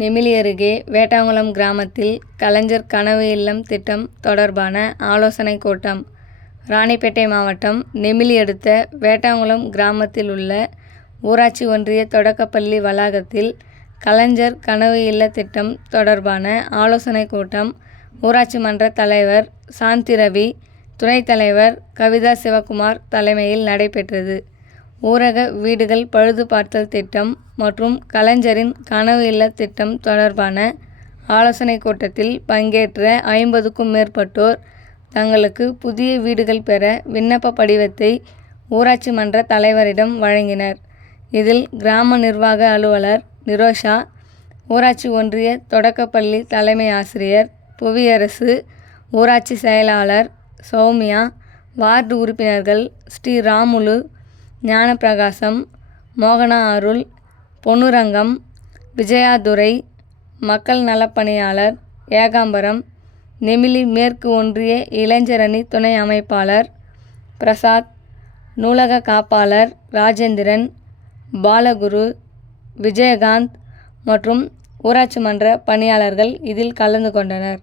நெமிலி அருகே வேட்டாங்குளம் கிராமத்தில் கலைஞர் கனவு இல்லம் திட்டம் தொடர்பான ஆலோசனைக் கூட்டம். ராணிப்பேட்டை மாவட்டம் நெமிலி அடுத்த வேட்டாங்குளம் கிராமத்தில் உள்ள ஊராட்சி ஒன்றிய தொடக்கப்பள்ளி வளாகத்தில் கலைஞர் கனவு இல்ல திட்டம் தொடர்பான ஆலோசனைக் கூட்டம் ஊராட்சி மன்ற தலைவர் சாந்தி ரவி, துணைத் தலைவர் கவிதா சிவகுமார் தலைமையில் நடைபெற்றது. ஊரக வீடுகள் பழுது பார்த்தல் திட்டம் மற்றும் கலைஞரின் கனவு இல்ல திட்டம் தொடர்பான ஆலோசனைக் கூட்டத்தில் பங்கேற்ற 50க்கும் மேற்பட்டோர் தங்களுக்கு புதிய வீடுகள் பெற விண்ணப்ப படிவத்தை ஊராட்சி மன்ற தலைவரிடம் வழங்கினர். இதில் கிராம நிர்வாக அலுவலர் நிரோஷா, ஊராட்சி ஒன்றிய தொடக்கப்பள்ளி தலைமை ஆசிரியர் புவியரசு, ஊராட்சி செயலாளர் சௌமியா, வார்டு உறுப்பினர்கள் ஸ்ரீராமுலு, ஞானப்பிரகாசம், மோகனா அருள், பொன்னுரங்கம், விஜயாதுரை, மக்கள் நலப்பணியாளர் ஏகாம்பரம், நெமிலி மேற்கு ஒன்றிய இளைஞரணி துணை அமைப்பாளர் பிரசாத், நூலக காப்பாளர் ராஜேந்திரன், பாலகுரு, விஜயகாந்த் மற்றும் ஊராட்சி மன்ற பணியாளர்கள் இதில் கலந்து கொண்டனர்.